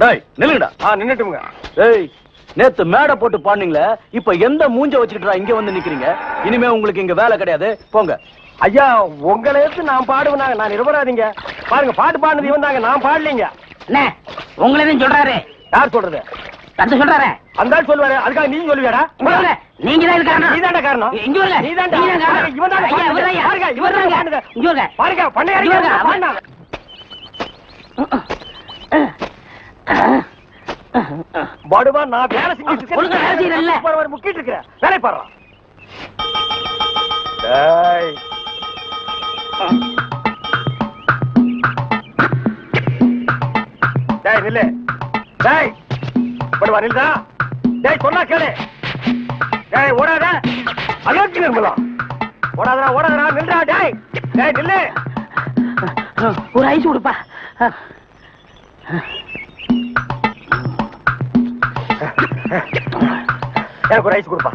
டேய் நில்லுங்கடா. நின்னுட்டுங்க. டேய் நேத்து மேடை போட்டு பாடுனீங்களே, இப்ப எந்த மூஞ்ச வச்சுக்கிட்டா இங்க வந்து நிக்கிறீங்க? இனிமே உங்களுக்கு இங்க வேலை கிடையாது, போங்க. ஐயா உங்களை எடுத்து நான் பாடுவேனாங்க, நான் நிரபராதிங்க. பாருங்க பாட்டு பாடுனது இவன் தாங்க, நான் பாடலீங்க. என்ன உங்களதான் சொல்றாரு? யார் சொல்றது? அந்த சொல்றாரு. அந்த ஆள் சொல்லுவாரு, அதுக்காக நீ சொல்லுவியாடா? நீங்க தான் இது காரணம். நீ தான்டா காரணம். இங்க வரல. நீ தான்டா. இவன் தான் பாருங்க, இவன் தான் பாடுனது. இங்க வரல. பாருங்க பண்ணையாரிங்க பாடுனா. படுவா நான் வேலை செஞ்சிட்டு இருக்கேன். ஒழுங்கா வேலை செய்யறல்ல. பரவாயில்லை முக்கிட்டு இருக்கேன். வேலை பாரு. டேய் டேய் நில்லு. டேய் படுவா நில்லுடா. டேய் சொன்னா கேளு. டேய் ஓடாத. அலோக்கி நிர்மலா. ஓடாதடா ஓடாதடா நில்லுடா. டேய் டேய் நில்லு. ஒரு ஐஸ் கொடுப்பா. எனக்கு ஒரு ஐஸ் கொடுப்பா.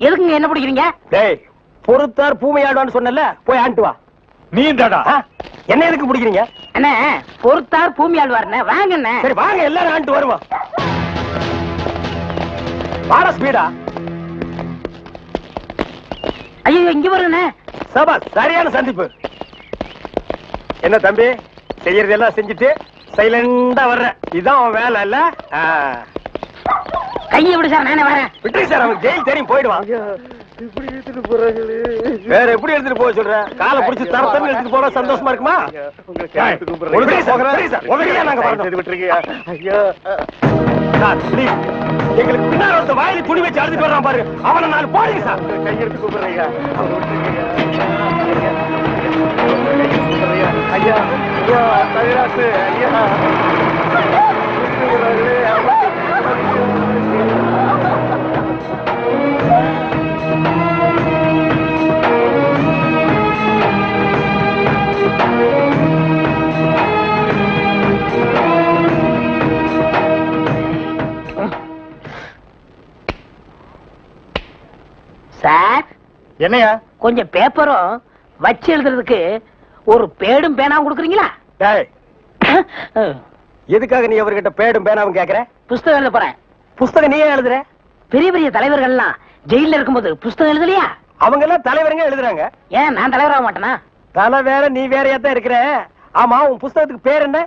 எதுக்குங்க என்ன பிடிக்கிறீங்க? டேய் பொறுத்தார் பூமையாடுவான்னு சொன்னல, போய் ஆண்டு வா. நீ தாடா என்ன எதுக்கு பிடிக்கிறீங்க? அண்ணே பொறுத்தார் பூமி ஆழ்வார்ண்ணே, வாங்கண்ணே. சரி வாங்க எல்லாரும் ஆண்டு வருவோம். வாடா ஸ்பீடா. ஐயோ இங்க வருண்ணே. சபா சரியான சந்திப்பு. என்ன தம்பி செய்யறதெல்லாம் செஞ்சுட்டு சைலண்டா வர்ற, இதான் அவன் வேலை இல்ல? கையை விடு சார், நானே வரேன். விட்டு சார், அவன் ஜெயில் தெரியும் போயிடுவான். வேற எப்படி எடுத்துட்டு போக சொல்ற? காலை பிடிச்சி தரத்தன்னு எடுத்துட்டு போனா சந்தோஷமா இருக்குமா? எங்களுக்கு பின்னாடி ஒருத்த வாயில துணி வச்சு அழுதுட்டு வர்றான் பாரு, அவனை நாலு போடுங்க சார். கையெடுத்து கூப்பிடுறீங்க. ஐயா ஐயா தவிராசு ஐயா சார் என்னையா? கொஞ்சம் பேப்பரும் வச்சு எழுதுறதுக்கு ஒரு பேடும் பேனாவும் கொடுக்குறீங்களா? எதுக்காக நீ அவர்கிட்ட பேடும் பேனாவும் கேக்குற? புஸ்தகம் எழுத போறேன். புஸ்தகம் நீயே எழுதுற? பெரிய பெரிய தலைவர்கள்லாம் ஜெயில இருக்கும்போது புஸ்தகம் எழுதலையா? அவங்க எல்லாம் தலைவருங்க எழுதுறாங்க. ஏன் நான் தலைவராக மாட்டேனா? தலை வேற நீ வேறையா தான் இருக்கிற. ஆமா உன் புஸ்தகத்துக்கு பேர் என்ன?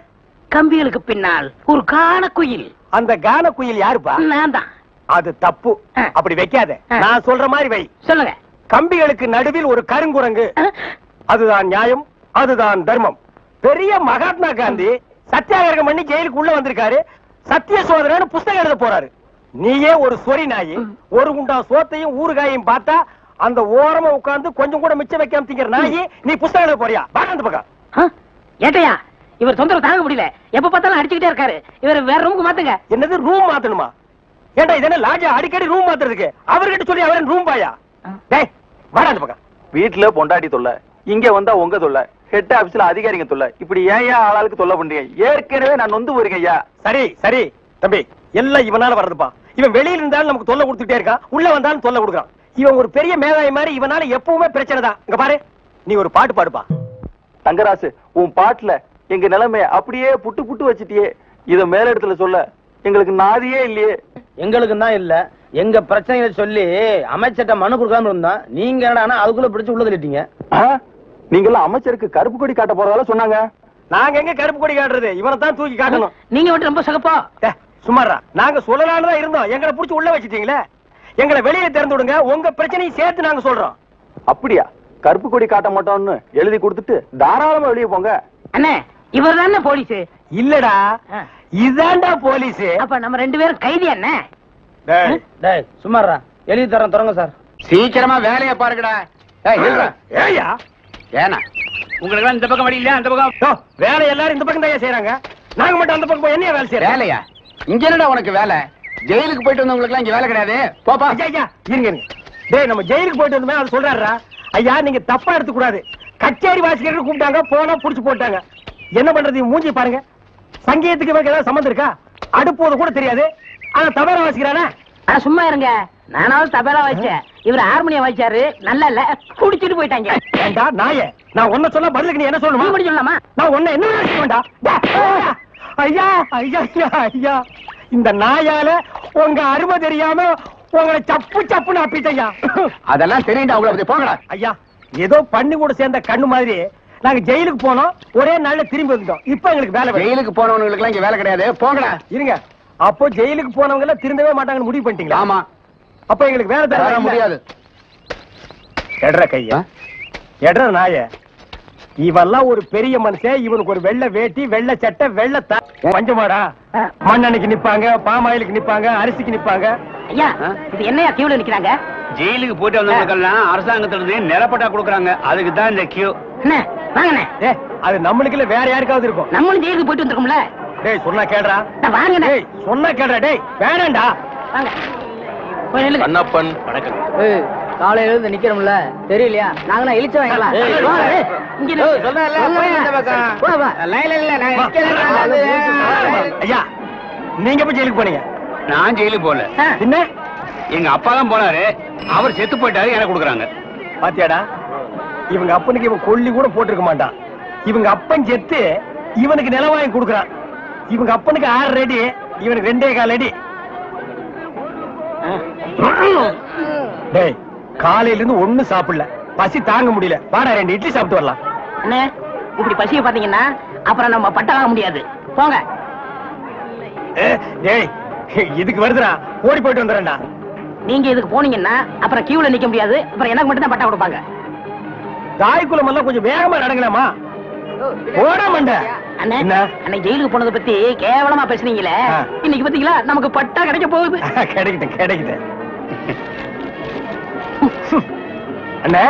கம்பிகளுக்கு பின்னால் ஒரு கான குயில். அந்த கான குயில் யாருப்பா? நான் தான். அது தப்பு, அப்படி வைக்காத. நான் சொல்ற மாதிரி வை. சொல்லுங்க. கம்பிகளுக்கு நடுவில் ஒரு கருங்குரங்கு, அதுதான் நியாயம், அதுதான் தர்மம். பெரிய மகாத்மா காந்தி சத்தியாகிரகம் பண்ணி ஜெயிலுக்கு உள்ள வந்திருக்காரு. சத்திய சோதனை புஸ்தகம் எழுத போறாரு. நீயே ஒரு சொரி நாயி, ஒரு குண்டா சோத்தையும் ஊறுகாயும் பார்த்தா அந்த ஓரமா உட்கார்ந்து கொஞ்சம் கூட மிச்சம் வைக்காம திங்கிற நாயி, நீ புஸ்தகம் எழுத போறியா? அந்த பக்கம் ஏட்டையா, இவர் தொந்தரவு தாங்க முடியல. எப்ப பார்த்தாலும் அடிச்சுக்கிட்டே இருக்காரு. இவர் வேற ரூமுக்கு மாத்துங்க. என்னது ரூம் மாத்தணுமா? ஏண்டா இது என்ன லாட்ஜா அடிக்கடி ரூம் மாத்துறதுக்கு? அவர்கிட்ட சொல்லி அவரே ரூம் பாயா? டேய் வாடா அந்த பக்கம். வீட்டுல பொண்டாட்டி தொல்லை, இங்க வந்தா உங்க தொல்லை, ஹெட் ஆபீஸ்ல அதிகாரிங்க தொல்லை, இப்படி ஏன் ஆளாளுக்கு தொல்லை பண்றீங்க? ஏற்கனவே நான் நொந்து போயிருக்கேன் ஐயா. சரி சரி தம்பி, எல்லாம் இவனால வர்றதுப்பா. இவன் வெளியில இருந்தாலும் நமக்கு தொல்லை கொடுத்துட்டே இருக்கான், உள்ள வந்தாலும் தொல்லை கொடுக்குறான். இவன் ஒரு பெரிய மேதாவி மாதிரி, இவனால எப்பவுமே பிரச்சனை தான். இங்க பாரு, நீ ஒரு பாட்டு பாடுப்பா. தங்கராசு, உன் பாட்டுல எங்க நிலைமைய அப்படியே புட்டு புட்டு வச்சிட்டியே. இத மேல இடத்துல சொல்ல எங்களுக்கு நாதியே இல்லையே. எங்களுக்கு தான் இல்ல, எங்க பிரச்சனைகளை சொல்லி அமைச்சர்ட்ட மனு கொடுக்காம இருந்தா நீங்க என்னடா அதுக்குள்ள பிடிச்சு உள்ள தள்ளிட்டீங்க. நீங்க அமைச்சருக்கு கருப்பு கொடி காட்ட போறதால சொன்னாங்க. நாங்க எங்க கருப்பு கொடி காட்டுறது? இவனை தான் தூக்கி காட்டணும். நீங்க மட்டும் ரொம்ப சகப்பா. சுமாரா நாங்க சொல்லலாம்னு தான் இருந்தோம், எங்களை புடிச்சு உள்ள வச்சிட்டீங்களே. எங்களை வெளியே திறந்து விடுங்க, உங்க பிரச்சனையை சேர்த்து நாங்க சொல்றோம். அப்படியா? கருப்பு கொடி காட்ட மாட்டோம்னு எழுதி கொடுத்துட்டு தாராளமா வெளியே போங்க. அண்ணே இவர் தானே போலீஸ்? இல்லடா இதாண்டா போலீஸ். அப்ப நம்ம ரெண்டு பேரும் கைதி அண்ணே. டேய் சும்மாறா, எழுதி தரேன் தொடங்க சார். சீக்கிரமா வேலையை பாருங்கடா. ஏயா ஏனா உங்களுக்கு இந்த பக்கம் வழி இல்ல, அந்த பக்கம் வேலை எல்லாரும் இந்த பக்கம் தான் செய்யறாங்க. நாங்க மட்டும் அந்த பக்கம் என்ன வேலை செய்யறோம்? வேலையா? இங்க என்னடா உனக்கு வேலை? ஜெயிலுக்கு போயிட்டு வந்தவங்களுக்கு எல்லாம் இங்க வேலை கிடையாது. போப்பா. ஐயா இருங்க. டேய் நம்ம ஜெயிலுக்கு போயிட்டு வந்தோமே அது சொல்றாருடா. ஐயா நீங்க தப்பா எடுத்துக்க கூடாது. கச்சேரி வாசிக்கிறதுக்கு கூப்பிட்டாங்க, போனா புடிச்சு போட்டாங்க. என்ன பண்றது? மூஞ்சி பாருங்க. சங்கீதத்துக்கு இவருக்கு ஏதாவது சம்பந்தம் இருக்கா? அடுப்போது கூட தெரியாது, ஆனா தவற வாசிக்கிறானே. சும்மா இருங்க. நானாவது தபேலா வாய்ச்சேன், இவர் ஹார்மோனியம் வாய்ச்சாரு. நல்லா இல்ல, குடிச்சிட்டு போயிட்டாங்க. ஏண்டா நாயே, நான் ஒன்ன சொல்ல பதிலுக்கு நீ என்ன சொல்லணுமா? நீ மட்டும் சொல்லலாமா? நான் ஒன்ன என்ன வேண்டா. ஐயா ஐயா ஐயா ஐயா, இந்த நாயால உங்க அருமை தெரியாம உங்களை சப்பு சப்புன்னு அப்பிட்டையா. அதெல்லாம் தெரியுண்டா அவ்வளவு. போங்கடா. ஐயா, ஏதோ பண்ணி கூட சேர்ந்த கண்ணு மாதிரி நாங்க ஜெயிலுக்கு போனோம், ஒரே நாள்ல திரும்பி வந்துட்டோம். இப்ப எங்களுக்கு வேலை வேணும். ஜெயிலுக்கு போனவங்களுக்கு எல்லாம் இங்க வேலை கிடையாது. போங்கடா. இருங்க, அப்போ ஜெயிலுக்கு போனவங்க எல்லாம் திருந்தவே மாட்டாங்கன்னு முடிவு பண்ணிட்டீங்களா? ஆமா. அப்ப எங்களுக்கு வேலை தர தர முடியாது. எட்ற கையா, எட்ற நாய. இவெல்லாம் ஒரு பெரிய மனுஷன், இவனுக்கு ஒரு வெள்ளை வேட்டி, வெள்ளை சட்டை, வெள்ளை பஞ்சமாடா. மண்ணெண்ணைக்கு நிப்பாங்க, பாமாயிலுக்கு நிப்பாங்க, அரிசிக்கு நிப்பாங்க. ஐயா, இது என்னையா கியூல நிக்கிறாங்க? ஜெயிலுக்கு போயிட்டு வந்தவங்களுக்கெல்லாம் அரசாங்கத்துல இருந்து நிலப்பட்டா கொடுக்குறாங்க. அதுக்கு தான் இந்த கியூ. என்ன வாங்கண்ணே. அது நம்மளுக்கு இல்ல, வேற யாருக்காவது இருக்கும். நம்மளும் ஜெயிலுக்கு போயிட்டு வந்திருக்கோம்ல. டேய் சொன்னா கேடுறா. வாங்கண்ணே. டேய் சொன்னா கேடுறா. டேய் வேணாண்டா. வாங்க போய் நில்லுங்க. கண்ணப்பன் வணக்கம். காலையில இருந்து நிக்கிறோம்ல, தெரியலையா? நாங்களாம் இழிச்ச வாங்கலாம். இங்க ஐயா, நீங்க போய் ஜெயிலுக்கு போனீங்க? நான் ஜெயிலுக்கு போல. என்ன? எங்க அப்பா தான் போனாரு. அவர் செத்து போயிட்டாரு, எனக்கு கொடுக்குறாங்க. பாத்தியாடா, இவங்க அப்பனுக்கு இவன் கொல்லி கூட போட்டிருக்க மாட்டான். இவங்க அப்பன் செத்து இவனுக்கு நிலம் வாங்கி கொடுக்குறான். இவங்க அப்பனுக்கு 6 அடி, இவனுக்கு 2.25 அடி. டேய், காலையில இருந்து ஒண்ணும் சாப்பிடல, பசி தாங்க முடியல. வாடா 2 இட்லி சாப்பிட்டு வரலாம். அண்ணே, இப்படி பசிய பாத்தீங்கன்னா அப்புறம் நம்ம பட்டம் வாங்க முடியாது. போங்க. டேய், இதுக்கு வருதுடா, ஓடி போயிட்டு வந்துடுறேன்டா. நீங்க இதுக்கு போனீங்கன்னா அப்புறம் கியூல நிக்க முடியாது. அப்புறம் எனக்கு மட்டும் தான் பட்டா கொடுப்பாங்க. தாய்க்குளம் எல்லாம் கொஞ்சம் வேகமா நடங்கலாமா? ஓட மாட்ட. அண்ணே, என்ன? அன்னைக்கு ஜெயிலுக்கு போனதை பத்தி கேவலமா பேசுனீங்களே, இன்னைக்கு பாத்தீங்களா நமக்கு பட்டா கிடைக்க போகுது. கிடைக்கிட்டேன் கிடைக்கிட்டேன். அண்ணே,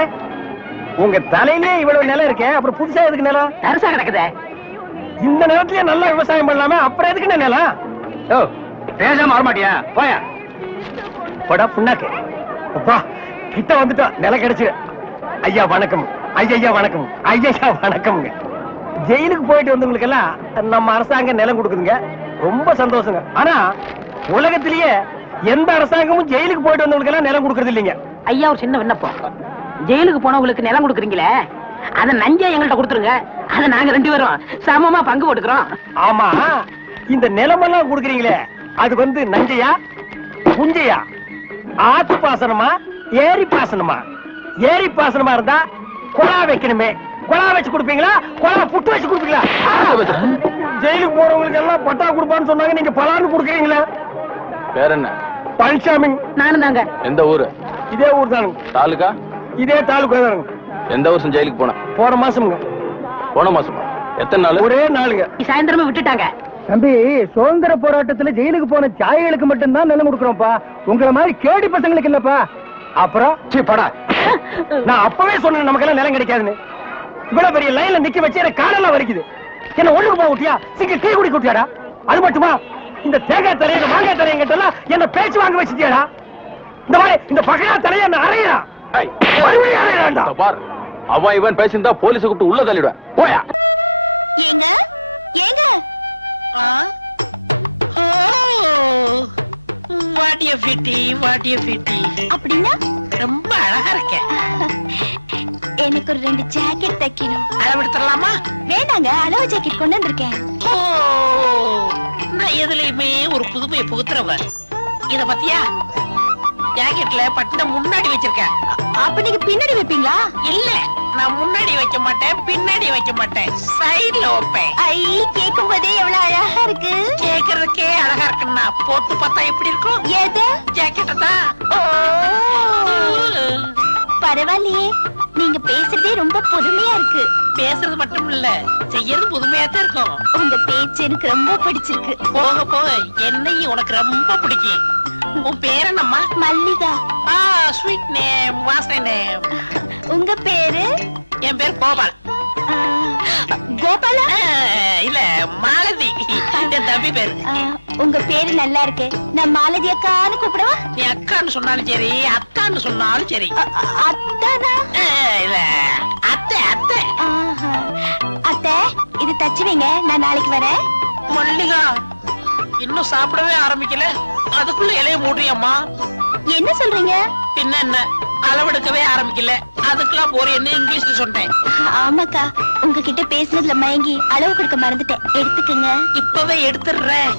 உங்க தலையிலே இவ்வளவு நிலம் இருக்கே, அப்புறம் புதுசா எதுக்கு நிலம்? தரிசா கிடக்குதே. இந்த நிலத்திலேயே நல்லா விவசாயம் பண்ணலாமே, அப்புறம் எதுக்கு நிலம்? ஓ, பேசாம வரமாட்டியா? போயா. போடா புண்ணாக்கு. அப்பா கிட்ட வந்துட்டோம், நிலம் கிடைச்சு. ஐயா வணக்கம். ஐயா வணக்கம். ஐயா வணக்கம்ங்க. ஜெயிலுக்கு போயிட்டு வந்தவங்களுக்கு எல்லாம் நம்ம அரசாங்கம் நிலம் கொடுக்குதுங்க, ரொம்ப சந்தோஷங்க. ஆனா உலகத்திலேயே எந்த அரசாங்கமும் ஜெயிலுக்கு போயிட்டு வந்தவங்களுக்கு எல்லாம் நிலம் கொடுக்கறது இல்லைங்க. ஐயா, ஒரு சின்ன விண்ணப்பம். ஜெயிலுக்கு போனவங்களுக்கு நிலம் கொடுக்குறீங்களே, அத நஞ்சா எங்கள்கிட்ட கொடுத்துருங்க. அத நாங்க 2 பேரும் சமமா பங்கு போட்டுக்கிறோம். ஆமா, இந்த நிலமெல்லாம் கொடுக்குறீங்களே, அது நஞ்சையா புஞ்சையா, ஆத்து பாசனமா ஏரி பாசனமா? ஏரி பாசனமா இருந்தா குழா வைக்கணுமே, குழா வச்சு கொடுப்பீங்களா, குழா புட்டு வச்சு கொடுப்பீங்களா? ஜெயிலுக்கு போறவங்களுக்கு எல்லாம் பட்டா கொடுப்பான்னு சொன்னாங்க, நீங்க பலான்னு கொடுக்குறீங்களா? வேற என்ன? பழனிசாமி. நானும் தாங்க. எந்த ஊரு? இதே ஊர் தானுங்க. தாலுகா? இதே தாலுகா தானுங்க. எந்த வருஷம் ஜெயிலுக்கு போன? போன மாசம்ங்க. போன மாசமா? எத்தனை நாள்? ஒரே நாளுங்க. சாயந்தரமா விட்டுட்டாங்க. தம்பி, சுதந்திர போராட்டத்துல ஜெயிலுக்கு போன சாய்களுக்கு மட்டும்தான் நிலம் கொடுக்குறோம்ப்பா, உங்களை மாதிரி கேடி பசங்களுக்கு இல்லப்பா. அப்புறம் படா, நான் அப்பவே சொன்னேன் நமக்கு எல்லாம் நிலம் கிடைக்காதுன்னு. இவ்வளவு பெரிய லைன்ல நிக்க வச்சு எனக்கு காலெல்லாம் வலிக்குது. என்ன ஒண்ணுக்கு போக விட்டியா? சிங்க டீ குடி குட்டியாடா? அது மட்டுமா, இந்த தேங்காய் தலைய மாங்காய் தலையங்கிட்ட எல்லாம் என்ன பேச்சு வாங்க வச்சுட்டியாடா? இந்த மாதிரி இந்த பகையா தலைய என்ன அறையா? மறுபடியும் அறையாண்டா பார், அவன் இவன் பேசியிருந்தா போலீஸ் கூப்பிட்டு உள்ள தள்ளிடுவேன். போயா. ஏங்க ஏங்க, வாட்டிய பிட்டி வாட்டிய பிட்டி அப்படின்னா ரொம்ப அழகா இருக்க. எனக்கு ஒரு 2 ஜாக்கெட் தைக்கணும். அளவெடுத்துடலாமா? வேண்டாங்க, அளவு ஜாக்கெட் கொண்டு வந்திருக்கேன். ஓ, நான் எதுலயுமே ஒரு புதுமையை புகுத்துறவ. இத பத்தியா? ஜாக்கெட்ல பட்டனை முன்னாடி வச்சிருக்கேன். அப்ப நீங்க பின்னாடி வைப்பீங்களா? இல்ல, நான் முன்னாடி வைக்க மாட்டேன், பின்னாடி வைக்க மாட்டேன், சைடுல வைப்பேன். ஐ, கேட்கும் போதே எவ்வளவு அழகா இருக்கு. கேக்குறதுக்கே அழகா இருக்குன்னா போட்டு பார்த்தா எப்படி இருக்கும்? எது? ஜாக்கெட்ட தான். ஓ, பரவாயில்லையே, நீங்க பேசுறதே ரொம்ப புதுமையா இருக்கு. பேசுறது மட்டும் இல்ல, செய்யறது புதுமையா தான் இருக்கும். உங்க பேச்சு எனக்கு ரொம்ப பிடிச்சிருக்கு. போக போக என்னையும் உனக்கு ரொம்ப பிடிக்கும். உன் பேர் என்னம்மா? மல்லிகா. ஸ்வீட் நேம், வாசனை நேம். உங்க பேரு? என் பேர் கோபால். கோபாலா? இல்ல, மாலதி. என் தம்பி பேரு. உங்க பேரு நல்லா இருக்கு. நான் மாலதி அக்கான்னு கூப்பிடவா? நீ அக்கான்னு சொன்னாலும் சரி, அத்தான்னு சொன்னாலும் சரி. அத்தானா? இல்ல, அத்தை அத்தை. அத்தை, இது தச்சு வைங்க, நான் நாளைக்கு வரேன். மல்லிகா, இன்னும் சாப்பிடவே ஆரம்பிக்கல. அதுக்குள்ள இலைய மூடுறியம்மா. என்ன சொல்றீங்க? பின்ன என்ன, அளவெடுக்கவே ஆரம்பிக்கல, அதுக்கெல்லாம் போறேன்னு இங்கிலீஷ்ல சொன்னேன். ஆமாக்கா, உங்ககிட்ட பேசுனதுல மயங்கி அளவு கொடுக்க மறந்துட்டேன். எடுத்துக்கங்க. இப்பவே எடுத்துடுறேன்.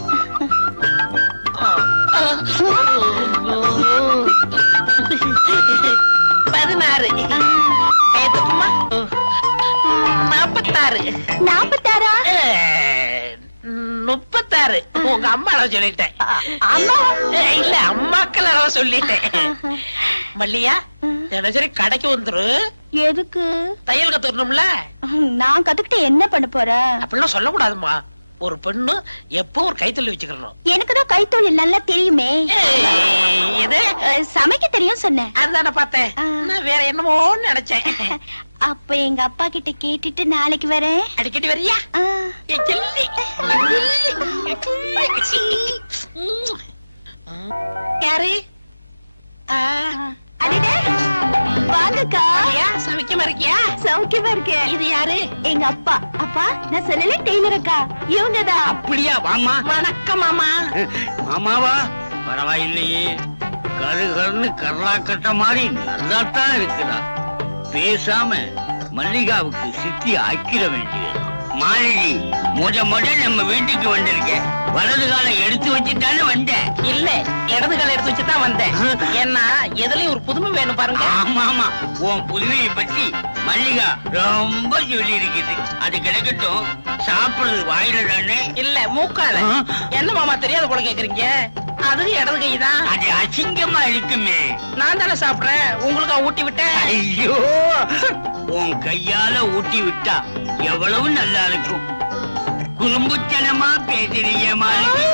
16 ஏத்துக்குமா? 46 46? 36. உங்க அம்மா அளவு சொல்லிட்டேன். அம்மா இல்ல, அம்மாக்கள் அளவு சொல்லிட்டேன். மல்லியா, தினசரி கடைக்கு வந்துரு. எதுக்கு? தையல் கத்துக்கணும்ல. நான் கத்துக்கிட்டு என்ன பண்ண போறேன்? அப்படிலாம் சொல்லக்கூடாதுமா. ஒரு பெண்ணு எப்போ ஒரு கைத்தொழில் வச்சுக்கணும். எனக்குதான் கைத்தொழில் நல்லா தெரியுமே. இது சமைக்க தெரியும் சொன்னேன். அதுதானே பார்த்தேன். நான் வேற என்னமோ நினைச்சேன். அப்ப எங்க அப்பா கிட்ட கேட்டுட்டு நாளைக்கு வரேன். அடிக்கடி வரியா? என் செல்லி. யாரு? அடடே, வாங்கக்கா. சமைக்கமா இருக்கியா? சௌக்கியமா இருக்கேன். இது யாரு? எங்க அப்பா. அப்பா, நான் சொல்லல டெய்லர் அக்கா, இவங்கதான். அப்படியா? வாமா. வணக்கம் மாமா. மாமாவா? பரவாயில்லையே, கருகருன்னு கர்லா கட்ட மாதிரி நல்லாத்தான் இருக்கிறா. பேசாம மல்லிகாவுக்கு சித்தி ஆக்கிட வேண்டியது. மாலினி, முத நம்ம வீட்டுக்கு வந்திருக்கேன். வலது காலம் எடுத்து வச்சுட்டாலும் வந்தேன். இல்ல, இடது கால எடுத்து வச்சுதான் வந்தேன். ஏன்னா எதுலயும் ஒரு புதுமை வேணும் பாருங்க. ஆமா ஆமா, உன் புதுமையை பத்தி மல்லிகா ரொம்ப சொல்லி இருக்குது. அது கிடைக்கட்டும், சாப்பிடுறது வாயில தானே? இல்ல, மூக்கால. என்ன மாமா தெரியாத போல கேக்குறீங்க? அது இடது கை தான். அது அசிங்கமா இருக்குமே. நான் தானே சாப்பிடுறேன், உங்களுக்கா ஊட்டி விட்டேன். ஐயோ, உன் கையால ஊட்டி விட்டா எவ்வளவு நல்லா இருக்கும். குறும்புத்தனமா பேசுறீங்க மாலினி.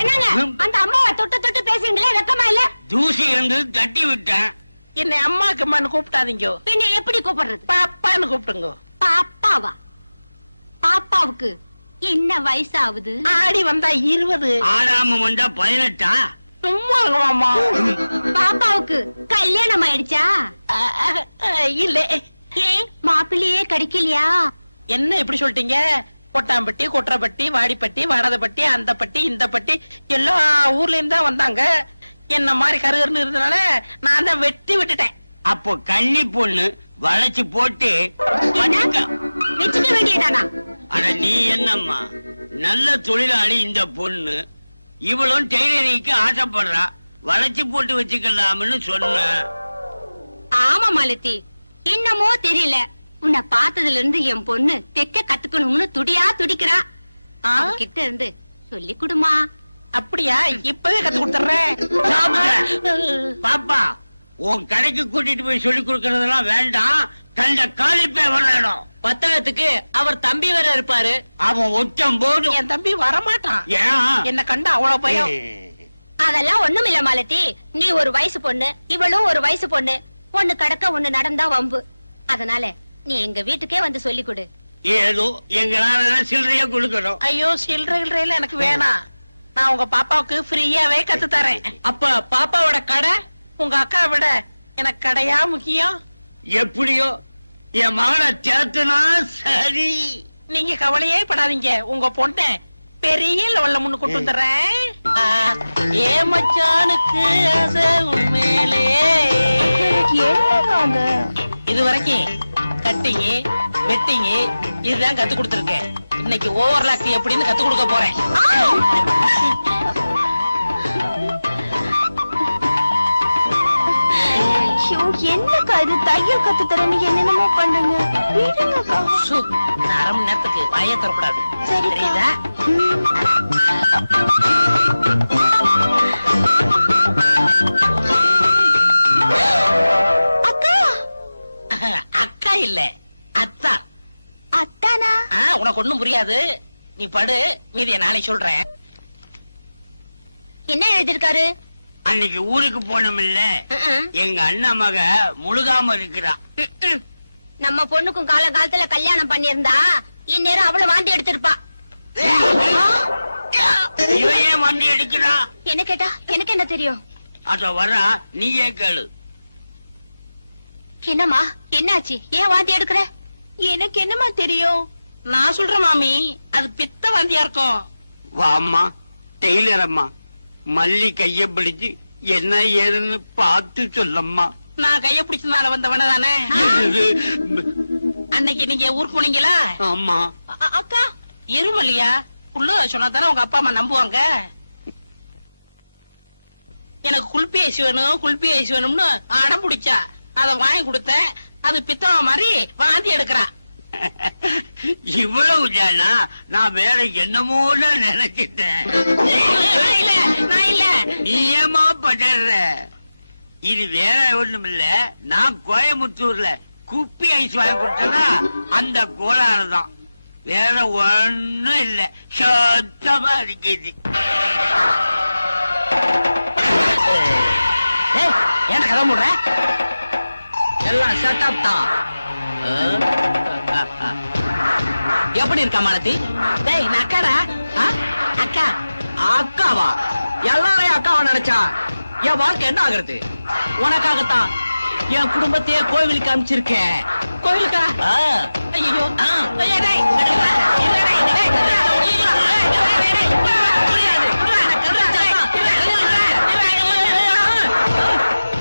என்னங்க அந்த அம்மாவை தொட்டு தொட்டு பேசுறீங்களே, வெக்கமா இல்ல? தூசி இருந்து தட்டி விட்டேன். என்னை அம்மாக்கு அம்மான்னு கூப்பிட்டாதீங்க. பின்ன எப்படி கூப்பிடுறது? பாப்பான்னு கூப்பிடுங்க. பாப்பாவா? பாப்பாவுக்கு என்ன வயசாகுது? ஆடி வந்தா 20. ஆடாம வந்தா 18. சும்மா இருங்க மாமா. பாப்பாவுக்கு கல்யாணம் ஆயிடுச்சா? இல்ல. ஏன் மாப்பிள்ளையே கிடைக்கலையா? என்ன இப்படி சொல்லிட்டீங்க? கொட்டாம்பட்டி, கொற்றப்பட்டி, வாடிப்பட்டி, வாடதப்பட்டி, அந்த பட்டி, இந்த பட்டி எல்லா ஊர்ல இருந்து தான் வந்தாங்க. என்ன மாதிரி கருகருன்னு இருந்தனால நான் தான் வெட்டி விட்டுட்டேன். அப்போ கன்னி பொண்ணு வளைச்சு போட்டு வச்சுக்க வேண்டியதானா? அட நீ என்னம்மா, நல்ல தொழிலாளி இந்த பொண்ணு. இவளும் டெய்லரிங்க்கு ஆசைப்படுறா, வளைச்சு போட்டு வச்சுக்கலாம்னு சொன்ன. ஆமா மாலதி, என்னமோ தெரியல, உன்னை பார்த்ததுல இருந்து என் பொண்ணு தெக்க கத்துக்கணும்னு துடியா துடிக்கிறா. கிட்ட இருந்து சொல்லி கொடுமா. அப்படியா? இப்பவே கத்து கொடுத்துறேன். பாப்பா, உன் கடைக்கு கூட்டிட்டு போய் சொல்லி கொடுக்கறதெல்லாம் வேண்டாம். கண்ட காலிப்பே வரணும். பத்தாயிரத்துக்கு அவர் தம்பி வேற இருப்பாரு. அவன் ஒற்றம் போதும். என் தம்பி வரமாட்டான். ஏன்? என்ன கண்டா அவ்வளவு பயம். அதெல்லாம் ஒண்ணும் இல்ல மாலதி, நீ ஒரு வயசு பொண்ணு, இவளும் ஒரு வயசு பொண்ணு. ஒண்ணு கடக்க ஒண்ணு நடந்தா வம்பு. அதனால நீ எங்க வீட்டுக்கே வந்து சொல்லி கொடு. ஏதோ எங்களால சில்லறையா கொடுக்கணும். ஐயோ, சில்லறையில எனக்கு வேணாம். நான் உங்க பாப்பாவுக்கு ஃப்ரீயாவே கத்து தரேன். அப்ப பாப்பாவோட கடை உங்க அக்கா விட எனக்கு கடையா முக்கியம்? எப்படியோ என் மகனை சேர்த்துனா சரி. நீங்க கவலையே படாதீங்க, உங்க பொண்ணை பெரிய லெவல்ல முன்னு கொண்டு வந்துடுறேன். ஏ மச்சானுக்கு ஆசை உண்மையிலே. இது வரைக்கும் கட்டிங், வெட்டிங் இதுதான் கத்து கொடுத்துருக்கேன். இன்னைக்கு ஓவர்லாக் எப்படின்னு கத்து கொடுக்க போறேன். என்னக்கா இது, தையல் கத்து தரேன்னு என்னென்னமோ பண்ணுங்க. விடுங்கக்கா. இந்த 1/2 மணி நேரத்துக்கு வாயே தரக்கூடாது, தெரியுதா? அக்கா. அக்கா இல்ல, அத்தா. அத்தானா? உனக்கு ஒண்ணும் புரியாது, நீ படு, மீதிய நாளைக்கு சொல்றேன். என்ன எழுதிருக்காரு? அன்னைக்கு ஊருக்கு போனோம்ல, எங்க அண்ணா மக முழுகாம இருக்கிறா. நம்ம பொண்ணுக்கும் காலகாலத்துல கல்யாணம் பண்ணிருந்தா இந்நேரம் அவளை வாந்தி எடுத்திருப்பா. இவன் ஏன் வண்டி எடுக்கிறா? என்ன கேட்டா எனக்கு என்ன தெரியும்? அத வரா, நீயே கேளு. என்னம்மா, என்னாச்சு? ஏன் வாந்தி எடுக்கிற? எனக்கு என்னமா தெரியும்? நான் சொல்றேன் மாமி, அது பித்த வாந்தியா இருக்கும். வா அம்மா, டெய்லர் அம்மா, மல்லி கைய பிடிச்சு என்ன ஏதுன்னு பார்த்து சொல்லம்மா. நான் கைய பிடிச்சதால வந்தவன தானே. அன்னைக்கு நீங்க ஊருக்கு போனீங்களா? ஆமா. அக்கா எருமல்லையா புள்ள சொன்னா தானே உங்க அப்பா அம்மா நம்புவாங்க. எனக்கு குல்பி ஐஸ் வேணும் குல்பி ஐஸ் வேணும்னு அடம் பிடிச்சா அத வாங்கி கொடுத்தேன். அது பித்தவ மாதிரி வாந்தி எடுக்கிறா. இவ்வளவு ஜானா நான் வேற என்னமோல நினைச்சிட்டேன். நான் இல்ல. நீ ஏமா படுற? இது வேற ஒண்ணும் இல்ல. நான் கோயம்புத்தூர்ல குப்பி ஐஸ் வாங்கி கொடுத்தனா அந்த கோளாறு தான். வேற ஒண்ணும் இல்ல. சுத்தமா இருக்குது. ஏன் கதை முடுற? எல்லாம் செட்டப் தான். எப்படி இருக்கா மாலதி? டேய் நான் அக்காடா. அக்கா அக்காவா? எல்லாரையும் அக்காவா நினைச்சா என் வாழ்க்கை என்ன ஆகுறது? உனக்காகத்தான் என் குடும்பத்தையே கோவிலுக்கு அனுப்பிச்சிருக்கேன். கோவிலுக்கா? ஐயோ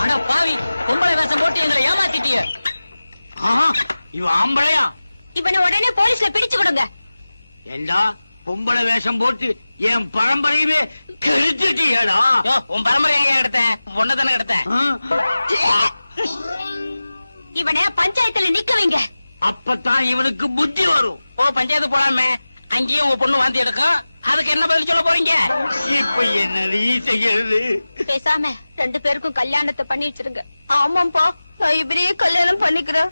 அட பாவி, பொம்பளை வேஷம் போட்டு எங்களை ஏமாத்திட்டிய. இவ ஆம்பளையா? இவனை உடனே போலீஸ்ல பிடிச்சு கொடுங்க. ஏண்டா பொம்பளை வேஷம் போட்டு என் பரம்பரையுமே கெடுத்துட்டியடா. உன் பரம்பரை எங்க எடுத்தேன்? பொண்ணை தானே எடுத்தேன். இவனை பஞ்சாயத்துல நிக்க வைங்க. அப்பதான் இவனுக்கு புத்தி வரும். ஓ பஞ்சாயத்து போலாமே. அங்கேயும் உங்க பொண்ணு வாந்தி எடுக்கும். அதுக்கு என்ன பதில் சொல்ல போறீங்க? இப்ப என்னடி செய்யறது? பேசாம 2 பேருக்கும் கல்யாணத்தை பண்ணி வச்சிருங்க. ஆமாப்பா, நான் இவரையே கல்யாணம் பண்ணிக்கிறேன்.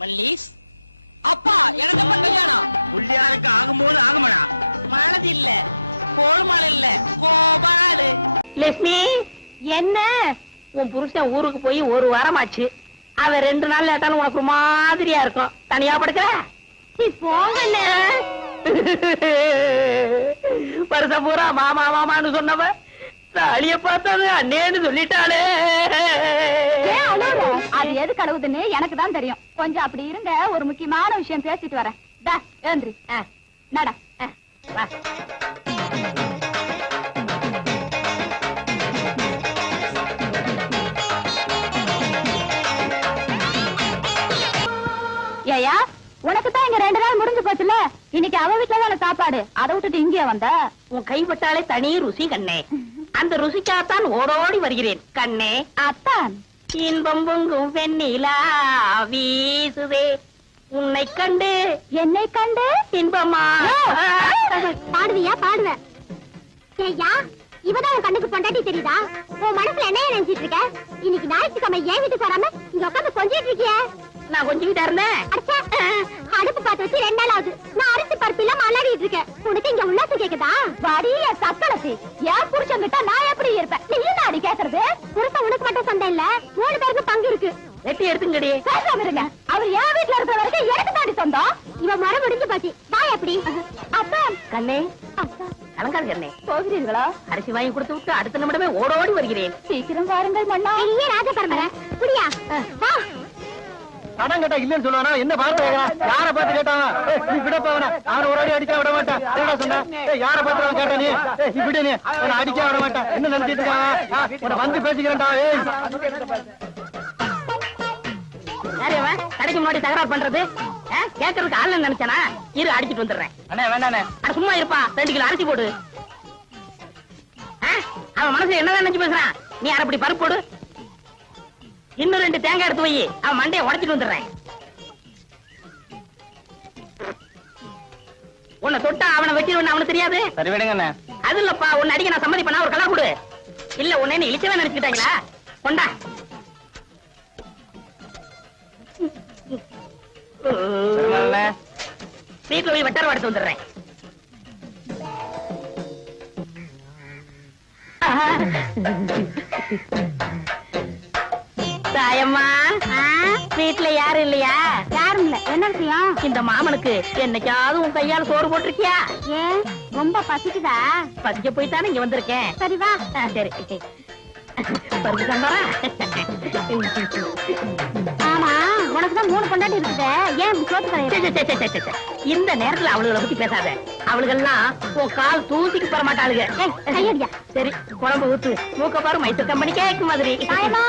மல்லீஸ் அப்பா எனக்கு அப்ப கல்யாணம். புள்ளியாருக்கு ஆகும்போது ஆகுமடா. மாலதி இல்ல, கோல்மால் இல்ல, கோபாலு. லட்சுமி என்ன? உன் புருஷன் ஊருக்கு போய் 1 வாரமாச்சு. அவன் 2 நாள் லேட்டாலும் உனக்கு ஒரு மாதிரியா இருக்கும். தனியா படுக்கிற? போங்கண்ணே. வருஷம் பூரா மாமா மாமான்னு சொன்னவ தாலிய பார்த்தது அண்ணேன்னு சொல்லிட்டாளே. அது எது கழுவுதுன்னு எனக்கு தான் தெரியும். கொஞ்சம் அப்படி இருங்க, ஒரு முக்கியமான விஷயம் பேசிட்டு வரேன். ஏந்திரி நட. ஏயா, உனக்கு தான் இங்க 2 நாள் முடிஞ்சு போச்சுல. இன்னைக்கு அவ வீட்டுல தான சாப்பாடு. அதை விட்டுட்டு இங்கே வந்த? உன் கைப்பட்டாலே தனி ருசி கண்ணே. அந்த ருசிக்காத்தான் ஓடோடி வருகிறேன் கண்ணே. அத்தான் இன்பம் பொங்கும் வெண்ணிலா வீசுதே உன்னை கண்டு என்னை கண்டு இன்பமா. பாடுவியா? பாடுவேன். ஏய்யா, இவதான் உன் கண்ணுக்கு பொண்டாட்டி தெரியுதா? உன் மனசுல என்ன நினைச்சிட்டு இருக்க? இன்னைக்கு ஞாயிற்றுக்கிழமை ஏன் வீட்டுக்கு வராம இங்க உட்காந்து கொஞ்சிட்டு இருக்கிய? நான் கொஞ்சம் வீட்டா இருந்தேன். அடுப்பு பார்த்து வச்சு 2 நாள் ஆகுது. நான் அரிசி பருப்பு இல்லாம அல்லாடிட்டு இருக்கேன். உனக்கு இங்க உல்லாசம் கேக்குதா? வடிய சக்களத்தி, என் புருஷன் கிட்ட நான் எப்படி இருப்பேன்? நீ என்ன அடி கேக்குறது? புருஷன் உனக்கு மட்டும் சொந்தம் இல்ல, 3 பேருக்கு பங்கு இருக்கு. வெட்டி எடுத்துங்கடி. பேசாம இருங்க. அவர் என் வீட்டுல இருக்கிற வரைக்கும் எனக்கு தாண்டி சொந்தம். இவன் மரம் முடிஞ்சு போச்சு. வா எப்படி? அப்பா கண்ணே அப்பா கலங்காது கண்ணே. போகிறீர்களா? அரிசி வாங்கி கொடுத்து விட்டு அடுத்த நிமிடமே ஓடோடி வருகிறேன். சீக்கிரம் வாருங்கள் மன்னா. பெரிய ராஜ பரம்பரை. புரியா? வா. பணம் கேட்டா இல்லன்னு சொல்லுவானா? என்ன பார்த்து யார பார்த்து கேட்டான்? நீ விடப்பா அவனை. அவனை ஒரு அடி அடிச்சா விட மாட்டான். என்னடா சொன்ன? யார பார்த்து அவன் கேட்டா? நீ விடு. நீ அவனை அடிச்சா விட மாட்டான். என்ன நினைச்சிட்டு இருக்கான்? உன்னை வந்து பேசிக்கிறேன்டா. யாரையவன் கடைக்கு முன்னாடி தகராறு பண்றது? கேட்கறதுக்கு ஆள் நினைச்சானா? இரு அடிச்சிட்டு வந்துடுறேன். அண்ணே வேண்டாண்ணே. அட சும்மா இருப்பா. 2 கிலோ அரிசி போடு. அவன் மனசுல என்ன நினைச்சு பேசுறான்? நீ அரைப்படி பருப்பு போடு. இன்னும் 2 தேங்காய் எடுத்து வை. அவன் மண்டையை உடைச்சிட்டு வந்துடுறேன். உன்னை தொட்டா அவனை வெட்டிடுவேன்னு அவனுக்கு தெரியாது. சரி விடுங்கண்ணே. அது இல்லப்பா, உன்னை அடிக்க நான் சம்மதி பண்ணா ஒரு கலா கொடு. இல்ல உன்னை என்ன இழிச்சவே நினைச்சுக்கிட்டாங்களா? கொண்டா. வீட்டுல போய் வெட்டார எடுத்து வந்துடுறேன். தாயம்மா, வீட்டுல யாரும் இல்லையா? யாரும் இல்ல. என்ன விஷயம்? இந்த மாமனுக்கு என்னைக்காவது உன் கையால சோறு போட்டிருக்கியா? ஏன் ரொம்ப பசிக்குதா? பசிக்க போய் தானே இங்க வந்திருக்கேன். சரி வா. சரி. ஆமா உனக்குதான் 3 பொண்டாட்டி இருக்குது ஏன் சோத்து கரையா? இந்த நேரத்துல அவளுகளை பத்தி பேசாத. அவளுகெல்லாம் உன் கால் தூசிக்கு பெற மாட்டாளுங்க. கையடியா சரி குழம்பு ஊத்து. மூக்க பாரு மைசூர் கம்பெனி கேக்கு மாதிரி. தாயமா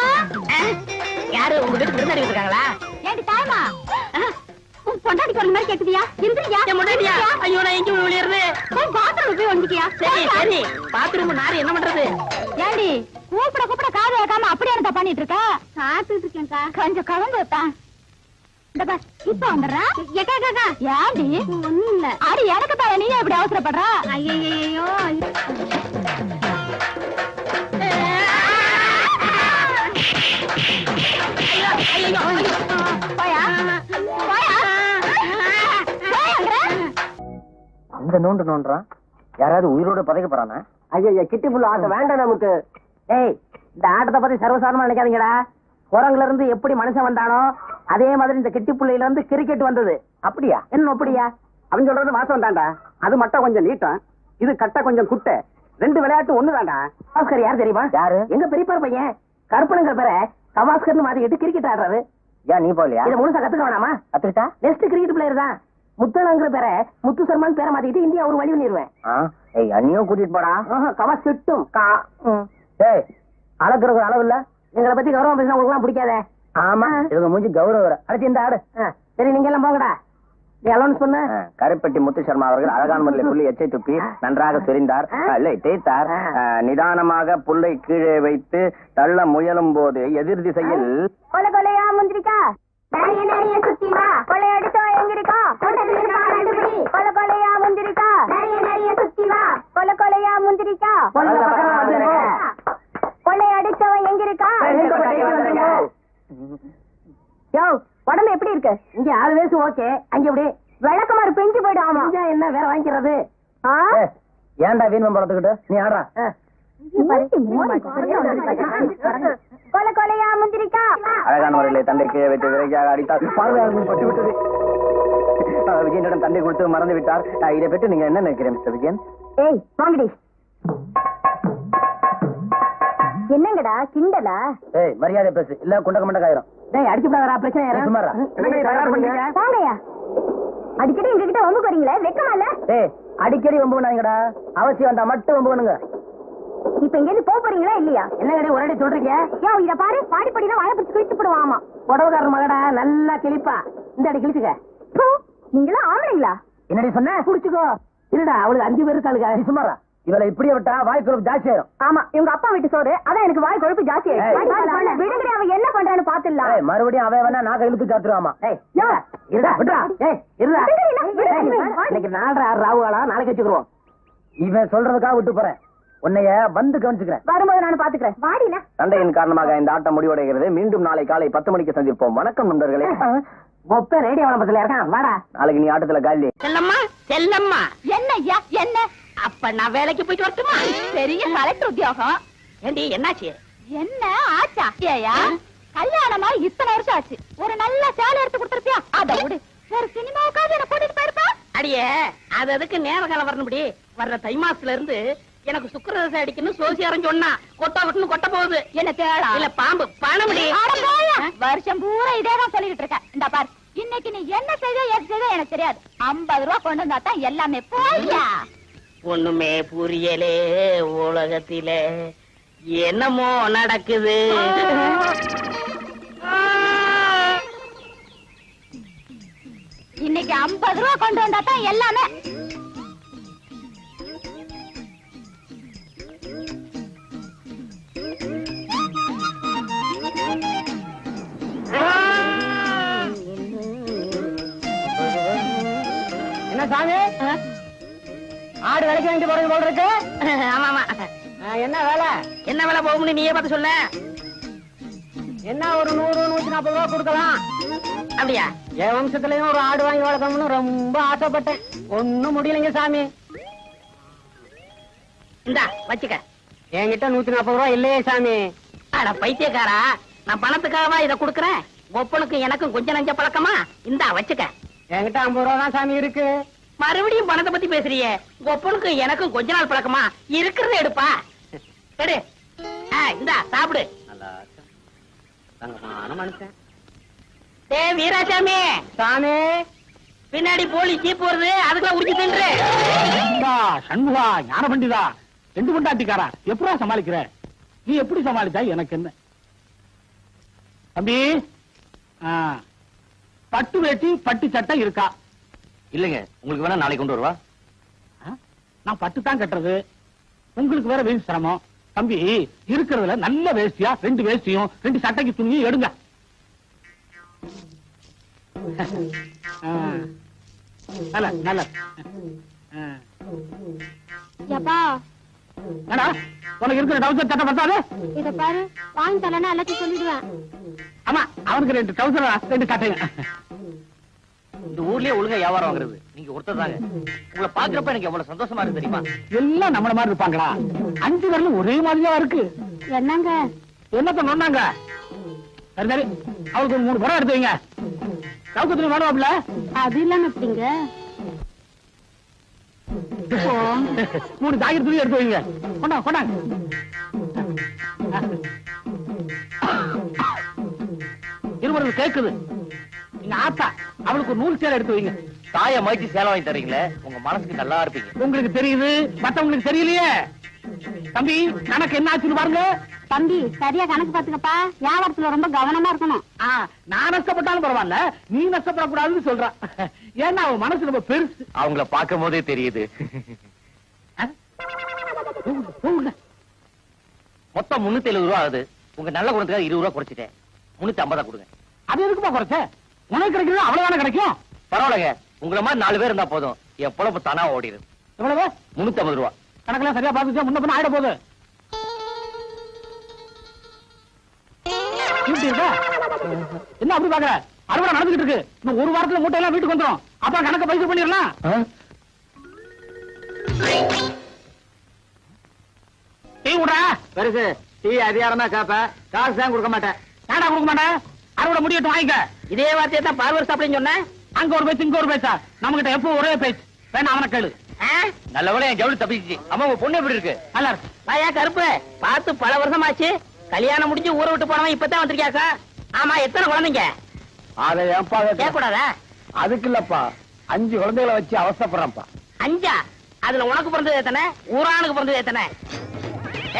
யாரு உங்க வீட்டுக்கு விருந்தாடி இருக்காங்களா? ஏண்டி தாயமா உன் பொண்டாட்டி சொல்ற மாதிரி கேக்குதியா? இந்திரியா முன்னாடியா? ஐயோ நான் எங்க விளையாடுறது? பாத்ரூம் போய் வந்துக்கியா? சரி சரி பாத்ரூம் நாரு என்ன பண்றது? ஏண்டி கூப்பிட காது வைக்காம அப்படியே என்ன பண்ணிட்டு இருக்க? காத்துட்டு இருக்கேன்க்கா. கொஞ்சம் கலந்து வைப்பேன். இந்த பார் இப்ப வந்துடுறேன். ஏண்டி ஒண்ணும் இல்ல. அடி எனக்கு தாய நீ எப்படி அவசரப்படுற? ஐயோ இந்த நோண்டு நோண்டுறான். யாராவது உயிரோட பதைக்க போறானா? ஐயா கிட்டி புள்ள ஆட்டம் வேண்டாம் நமக்கு. ஏய் இந்த ஆட்டத்தை பத்தி சர்வசாதாரணமா நினைக்காதீங்கடா. குரங்குல இருந்து எப்படி மனுஷன் வந்தானோ அதே மாதிரி இந்த கிட்டி புள்ளையில இருந்து கிரிக்கெட் வந்தது. அப்படியா? என்ன அப்படியா? அவன் சொல்றது வாசம் தாண்டா. அது மட்டும் கொஞ்சம் நீட்டம், இது கட்ட கொஞ்சம் குட்டை. 2 விளையாட்டு ஒண்ணுதான்டா. கவாஸ்கர் யார் தெரியுமா? யாரு? எங்க பெரியப்பா பையன் கருப்பனுங்கிற பேரை கவாஸ்கர்னு மாத்திக்கிட்டு கிரிக்கெட் ஆடுறாரு. ஏன் நீ போலியா? இதை முழுசா கத்துக்க வேணாமா? கத்துக்கிட்டா நெக்ஸ்ட் கிரிக்கெட் பிளேயர் தான். முத்தளங்கிற பேரை முத்து சர்மான் பேரை மாத்திக்கிட்டு இந்தியா ஒரு வழி பண்ணிடுவேன். அண்ணியும் கூட்டிட்டு போடா. கவாஸ் திட்டும். ஏய் அளக்குறது அளவு இல்ல. எங்களை பத்தி கௌரவம் பேசினா உங்களுக்கு பிடிக்காத. ஆமா இவங்க மூஞ்சி கௌரவம். அடுத்து இந்த ஆடு. சரி நீங்க எல்லாம் போங்கடா. நீ அலௌன்ஸ் பண்ண. கருப்பட்டி முத்து சர்மா அவர்கள் அழகான முறையில் புள்ளி எச்சை துப்பி நன்றாக சொரிந்தார். தேய்த்தார். நிதானமாக புல்லை கீழே வைத்து தள்ள முயலும் போது எதிர் திசையில் கொலை கொலையா முந்திரிக்கா நிறைய நிறைய சுத்தி வா. கொலை அடிச்சா எங்க இருக்கா? கொலை கொலையா முந்திரிக்கா நிறைய நிறைய சுத்தி வா. கொலை கொலையா முந்திரிக்கா கொலை அடிச்சவன் எங்க இருக்கா? யோ உடம்பு எப்படி இருக்கு? இங்க 6 வயசு ஓகே. அங்க எப்படி விளக்கமாறு பெஞ்சு போயிடும். ஆமா என்ன வேற வாங்கிக்கிறது? ஏன்டா வீண் பழத்துக்கிட்டு நீ ஆடுறா? கொலை கொலையா முந்திரிக்கா அழகான முறையிலே தண்டை கீழே வைத்து விரைவாக அடித்தார். பார்வையாளர்கள் பட்டு விட்டது. விஜயனிடம் தண்டை கொடுத்து மறந்து விட்டார். இதை பற்றி நீங்க என்ன நினைக்கிறேன் மிஸ்டர் விஜயன்? ஏய் வாங்கடி. என்னங்கடா கிண்டலா? ஏய் மரியாதை பேசு இல்ல குண்டக்க மண்டக்காயிரும். டேய் அடிச்சு போடாதடா பிரச்சனை சுமாரா. வாங்கயா அடிக்கடி எங்க கிட்ட வம்பு வரீங்களே வெக்கமா இல்ல? ஏய் அடிக்கடி வம்பு பண்ணாங்கடா. அவசியம் வந்தா மட்டும் வம்பு பண்ணுங்க. இப்ப இங்க இருந்து போறீங்களா இல்லையா? என்ன கடை ஒரு அடி சொல்றீங்க? யோ இத பாரு பாடிப்படினா வாய பிடிச்சு கிழிச்சு போடுவாமா. புடவக்காரர் மகடா நல்லா கிழிப்பா. இந்த அடி கிழிச்சுக்க. நீங்களா ஆம்பளைங்களா? என்னடி சொன்ன? புடிச்சுக்கோ. இல்லடா அவளுக்கு 5 பேர் இருக்காளுங்க. சுமாரா இவளை இப்படியே விட்டா வாய் கொழுப்பு ஜாஸ்தி ஆயிரும். ஆமா இவங்க அப்பா வீட்டு சோறு அதான் எனக்கு வாய் கொழுப்பு ஜாஸ்தி ஆயிரும். விடுங்கடி அவன் என்ன பண்றான்னு பாத்துடலாம். மறுபடியும் அவன் வேணா நாக்க இழுத்து சாத்துருவாமா. இன்னைக்கு 4:30 ராவுகாலா நாளைக்கு வச்சுக்கிறோம். இவன் சொல்றதுக்காக விட்டு போறேன். உன்னைய வந்து கவனிச்சுக்கிறேன். வரும்போது நான் பாத்துக்கிறேன். வாடினா சண்டையின் காரணமாக இந்த ஆட்டம் முடிவடைகிறது. மீண்டும் நாளை காலை 10 மணிக்கு சந்திப்போம். வணக்கம் நண்பர்களே. ஒப்ப ரேடியோ வளம்பத்துல இருக்கான். வாடா நாளைக்கு நீ ஆட்டத்துல காலி. செல்லம்மா செல்லம்மா என்ன ஐயா என்ன? அப்ப நான் வேலைக்கு போயிட்டு வரட்டுமா? பெரிய கலெக்டர் உத்தியோகம். ஏண்டி என்னாச்சு? என்ன ஆச்சா? ஏயா கல்யாணமா இத்தனை வருஷம் ஆச்சு. ஒரு நல்ல சேலை எடுத்து கொடுத்துருப்பியா? அத விடு. ஒரு சினிமாவுக்காவது என்ன கூட்டிட்டு போயிருப்பா? அடியே அது அதுக்கு நேர காலம் வரணும்படி. வர்ற தை மாசத்துல இருந்து எனக்கு சுக்கரதசை அடிக்கணும் சோசியாரம் சொன்னா கொட்டா கொட்டுன்னு கொட்ட போகுது. என்ன தேடா? இல்ல பாம்பு பணமுடி. வருஷம் பூரா இதேதான் சொல்லிட்டு இருக்க. இந்த பார் இன்னைக்கு நீ என்ன செய்த ஏது செய்த எனக்கு தெரியாது. 50 ரூபா கொண்டு வந்தா தான் எல்லாமே. போய்யா ஒண்ணுமே புரியலே உலகத்தில என்னமோ நடக்குது. இன்னைக்கு 50 ரூபா கொண்டு வந்தா தான் எல்லாமே. என்ன சாமி ஆடு விலைக்கு வாங்கிட்டு போறது போல இருக்கு. ஆமா ஆமா என்ன வேலை? என்ன வேலை போகும்னு நீயே பார்த்து சொல்ல. என்ன ஒரு 100-140 ரூபா கொடுக்கலாம். அப்படியா? என் வம்சத்துலயும் ஒரு ஆடு வாங்கி வளர்க்கணும்னு ரொம்ப ஆசைப்பட்டேன். ஒண்ணும் முடியலைங்க சாமி. இந்தா வச்சுக்க. என்கிட்ட 140 ரூபா இல்லையே சாமி. அட பைத்தியக்காரா, நான் பணத்துக்காகவா இத குடுக்கறேன்? ஒப்பனுக்கு எனக்கும் கொஞ்சம் நஞ்ச பழக்கமா? இந்தா வச்சுக்க. என்கிட்ட 50 ரூபா தான் சாமி இருக்கு. மறுபடியும் பணத்தை பத்தி பேசுறியே. ஒப்பனுக்கு எனக்கும் கொஞ்ச நாள் பழக்கமா? இருக்கிறத எடுப்பா. எடு. இந்தா சாப்பிடு. மனுஷன் டேய் வீராசாமி, தானே பின்னாடி போலீஸ் ஜீப் வருது, அதுக்குள்ள உரிச்சு தின்று. சண்முகா, ஞான பண்டிதா, 2 பொண்டாட்டிக்காரா, எப்படா சமாளிக்கிற? நீ எப்படி சமாளிச்சா எனக்கு என்ன? தம்பி, பட்டு வேட்டி பட்டு சட்டை இருக்கா? இல்லங்க, உங்களுக்கு வேணா நாளைக்கு கொண்டு வருவா. நான் பட்டு தான் கட்டுறது, உங்களுக்கு வேற வேஸ்ட் சிரமம். தம்பி, இருக்கிறதுல நல்ல வேஷ்டியா 2 வேஷ்டியும் 2 சட்டைக்கு துணியும் எடுங்க. நல்ல நல்ல. எப்பா என்னடா உனக்கு இருக்கிற டவுசர் சட்டை பத்தாது? இத பாரு, வாங்கி தரலன்னா எல்லாத்தையும் சொல்லிடுவேன். ஆமா, அவனுக்கு 2 டவுசர் 2 சட்டைங்க. இந்த ஊர்லயே ஒழுங்கா வியாபாரம் வாங்குறது நீங்க ஒருத்தர் தாங்க. உங்களை பாக்குறப்ப எனக்கு எவ்வளவு சந்தோஷமா இருக்கு தெரியுமா? எல்லாம் நம்மள மாதிரி இருப்பாங்களா? 5 பேர்ல ஒரே மாதிரியா இருக்கு. என்னங்க என்னத்த நொன்னாங்க? சரி சரி, அவளுக்கு ஒரு 3 படம் எடுத்து வைங்க. சவுக்கத்துல வேணும்ல? அது இல்லாம எப்படிங்க? 3 ஜாக்கெட் துணி எடுத்து வைங்க. கொண்டாங்க கொண்டாங்க. இருவருக்கு கேக்குது. நீங்க ஆத்தா, அவளுக்கு ஒரு 100 சேலை எடுத்து வைங்க. தாய மதிச்சு சேலை வாங்கி தரீங்களே, உங்க மனசுக்கு நல்லா இருப்பீங்க. உங்களுக்கு தெரியுது, மத்தவங்களுக்கு தெரியலையே. தம்பி, கணக்கு என்ன ஆச்சுன்னு பாருங்க. தம்பி, சரியா கணக்கு பாத்துக்கப்பா. வியாபாரத்துல ரொம்ப கவனமா இருக்கணும். நான் நஷ்டப்பட்டாலும் பரவாயில்ல, நீ நஷ்டப்படக்கூடாதுன்னு சொல்றான். ஏன்னா அவன் மனசு ரொம்ப பெருசு. அவங்கள பார்க்கும் போதே தெரியுது. மொத்தம் 370 ரூபா ஆகுது. உங்க நல்ல குணத்துக்காக 20 ரூபா குறைச்சிட்டேன். 350 கொடுங்க. அது எதுக்குப்பா குறைச்ச? உனக்கு கிடைக்கிறது அவ்வளவுதானே கிடைக்கும். பரவாயில்லைங்க, உங்களை மாதிரி 4 பேர் இருந்தா போதும், என் பொழப்பு தானா ஓடிடுது. எவ்வளவு? 350 ரூபா. கணக்கெல்லாம் சரியா பாத்துச்சா? முன்ன பின்ன ஆயிட போகுது. என்ன அப்படி பாக்குற? அறுவடை நடந்துகிட்டு இருக்கு. இன்னும் 1 வாரத்துல மூட்டை எல்லாம் வீட்டுக்கு வந்துடும். அப்புறம் கணக்க பைசா பண்ணிடலாம். டீ விடுறா. பெருசு டீ அதிகாரமா கேப்ப, காசு தான் கொடுக்க மாட்டேன். ஏடா கொடுக்க மாட்டேன்? அறுவடை முடியட்டும், வாங்கிக்க. இதே வார்த்தையை தான் பார்வர் சாப்பிடுன்னு சொன்னேன். அங்க ஒரு பேச்சு, இங்க ஒரு பேச்சா? நம்ம கிட்ட எப்போ ஒரே பேச்சு. வேணா அவனை கேளு. நல்ல வேலை என் ஜவுளி தப்பிச்சு. அம்மா, உங்க பொண்ணு எப்படி இருக்கு? நல்லா இருக்கு. வாயா கருப்பு, பார்த்து பல வருஷமாச்சு. கல்யாணம் முடிஞ்சு ஊரை விட்டு போனவன் இப்பதான் வந்திருக்கியாக்கா. ஆமா, எத்தனை குழந்தைங்க? அதை ஏன்பா கேட்க கூடாதா? அதுக்கு இல்லப்பா, 5 குழந்தைகளை வச்சு அவசரப்படுறேன்ப்பா. 5? அதுல உனக்கு பிறந்தது எத்தனை? ஊரானுக்கு பிறந்தது எத்தனை?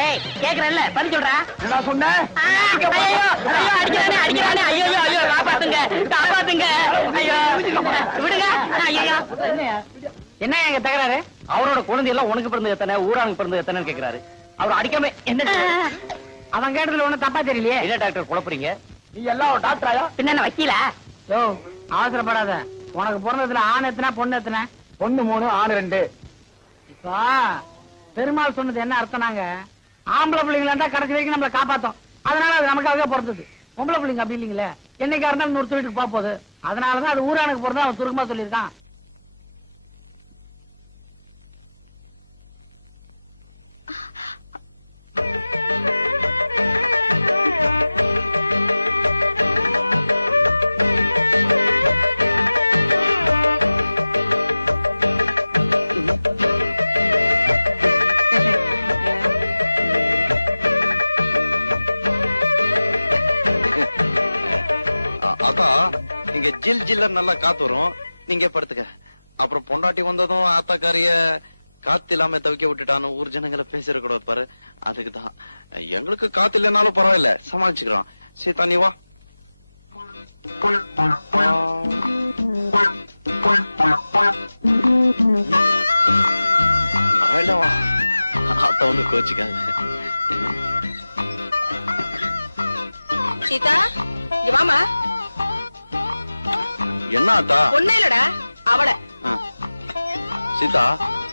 ஏய், கேக்குறேன்ல, பதில் சொல்றா. என்ன சொன்ன? ஐயோ ஐயோ, அடிக்கிறானே அடிக்கிறானே. ஐயோ ஐயோ, காப்பாத்துங்க காப்பாத்துங்க. ஐயோ விடுங்க. ஐயோ, என்ன எங்க தகராறு? அவரோட குழந்தை எல்லாம் உனக்கு பிறந்தது எத்தனை, ஊரானுக்கு பிறந்தது எத்தனைன்னு கேக்குறாரு. அவர் அடிக்காம என்ன? அவன் கேட்டதுல ஒண்ணு தப்பா தெரியலையே. என்ன டாக்டர் குழப்பறீங்க? நீ எல்லாம் ஒரு டாக்டராயா? பின்ன வக்கீலா? யோ, அவசரப்படாத. உனக்கு பிறந்ததுல ஆண் எத்தனை, பொண்ணு எத்தனை? பொண்ணு 3, ஆண் 2. இப்போ பெருமாள் சொன்னது என்ன அர்த்தம்னாங்க, ஆம்பளை பிள்ளைங்களா கடைசி வரைக்கும் நம்மளை காப்பாத்தோம். அதனால அது நமக்காக பிறந்தது. பொம்பளை பிள்ளைங்க அப்படி இல்லைங்களே, என்னைக்கா இருந்தாலும் 100 வீட்டுக்கு போக போகுது. அதனாலதான் அது ஊரானுக்கு பிறந்தா அவன் சுருக்கமா சொல்லியிருக்கான். அதான் இங்க ஜில் ஜில்ல நல்லா காத்து வரும், நீங்க படுத்துக்க. அப்புறம் பொண்டாட்டி வந்ததும் ஆத்தாக்காரிய காத்து இல்லாம தவிக்க விட்டுட்டான்னு ஊர் ஜனங்களை பேசிடக்கூடாது பாரு. அதுக்குதான் எங்களுக்கு காத்து இல்லைனாலும் பரவாயில்ல, சமாளிச்சுக்கிறோம். சீதா நீ வா. பரவாயில்ல வா, ஆத்தா ஒண்ணு கோச்சுக்காது. சீதா, இங்க வாமா. என்ன ஆத்தா? ஒண்ணு இல்லடா, அவள. சீதா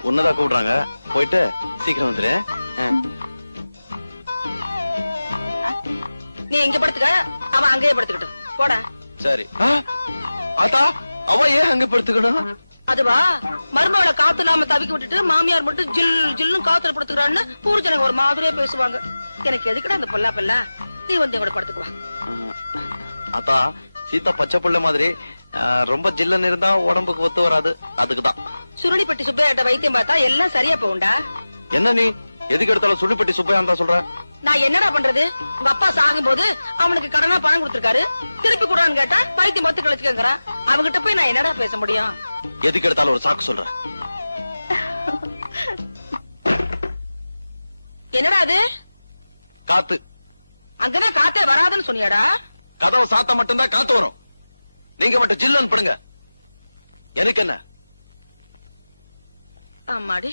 உன்னதான் கூப்பிடுறாங்க, போயிட்டு சீக்கிரம் வந்துரு. நீ இங்க படுத்துக்க, அவன் அங்கேயே படுத்துக்கிட்டு போடா. சரி. ஆத்தா, அவ ஏன் அங்க படுத்துக்கணும்? அதுவா, மருமகளை காத்து இல்லாம தவிக்க விட்டுட்டு மாமியார் மட்டும் ஜில் ஜில்லும் காத்துல படுத்துக்கிறான்னு ஊர் ஜனங்க ஒரு மாதிரியா பேசுவாங்க. எனக்கு எதுக்குடா அந்த பொல்லா பெல்லா? நீ வந்து கூட படுத்துக்குவா. ஆத்தா, சீதா பச்சை புள்ள மாதிரி ரொம்ப ஜில்லன்னு இருந்தா உடம்புக்கு ஒத்து வராது, அதுக்குதான். சுருளிப்பட்டி சுப்பையாட்ட வைத்தியம் பார்த்தா எல்லாம் சரியா போகும்டா. என்ன நீ எதுக்கு எடுத்தாலும் சுள்ளிப்பட்டி சுப்பையான் தான் சொல்ற? நான் என்னடா பண்றது? உங்க அப்பா சாகும்போது அவனுக்கு கடனா பணம் கொடுத்திருக்காரு, திருப்பி கூடான்னு கேட்டா பைத்தியம் மொத்த கழிச்சுக்கங்கிறான். அவகிட்ட போய் நான் என்னடா பேச முடியும்? எதுக்கு எடுத்தாலும் ஒரு சாக்கு சொல்ற? என்னடா அது? காத்து. அங்கதான் காத்தே வராதுன்னு சொன்னியாடா? கதவை சாத்த மட்டும்தான் காத்து வரும். நீங்க மட்டும் ஜில்லுன்னு படுங்க. எனக்கு என்ன? ஆமாடி.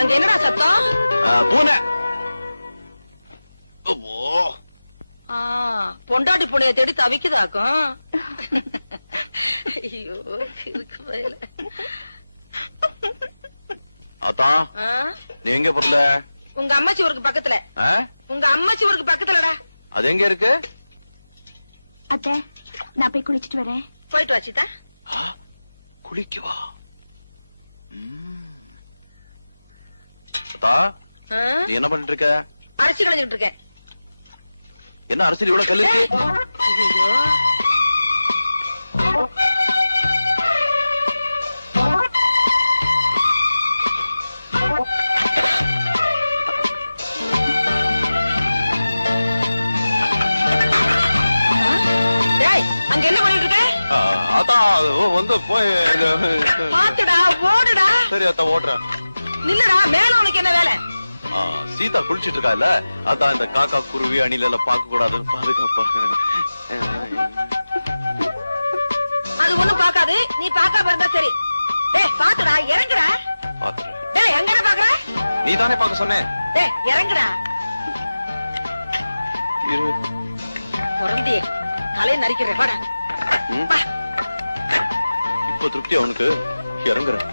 அங்க என்னடா சத்தம்? பூனை. பொண்டாட்டி பூனைய தேடி தவிக்குதாக்கும். ஐயோ இருக்கு வயல. அத்தா நீ எங்க போறல? உங்க அம்மாச்சி ஊருக்கு பக்கத்துல. உங்க அம்மாச்சி ஊருக்கு பக்கத்துலடா. அது எங்க இருக்கு? அத்தை, நான் போய் குளிச்சிட்டு வரேன். போயிட்டு வா சீதா. குளிக்கவா? அத்தா நீ என்ன பண்ணிட்டு இருக்க? அரிசி களைஞ்சிட்டு இருக்கேன். என்ன அரசியல் இவ்வளவு கல்லு இருக்கு? ஐயோ அங்க என்ன பண்ணிட்டு இருக்க? அத்தா வந்து போய் பாத்துடா ஓடுடா. சரி அத்தா ஓடுறேன். நில்லுடா, மேல உனக்கு என்ன வேலை? சீதா குளிச்சிட்டு இருக்கா இல்ல, அதான் இந்த காக்கா குருவி அணில எல்லாம் பார்க்க கூடாதுன்னு பாதுகாப்பா. அது ஒண்ணும் பாக்காது, நீ பாக்காம இருந்தா சரி. டேய் பாத்துடா, இறங்குடா. பாத்துறேன். டேய் எங்கடா பாக்குற? நீ தானே பார்க்க சொன்னே. டேய் இறங்குடா. பொறந்தியே தலையை நரிக்கிறேன், வாடா. இப்போ திருப்தி அவனுக்கு. இறங்குறேன்.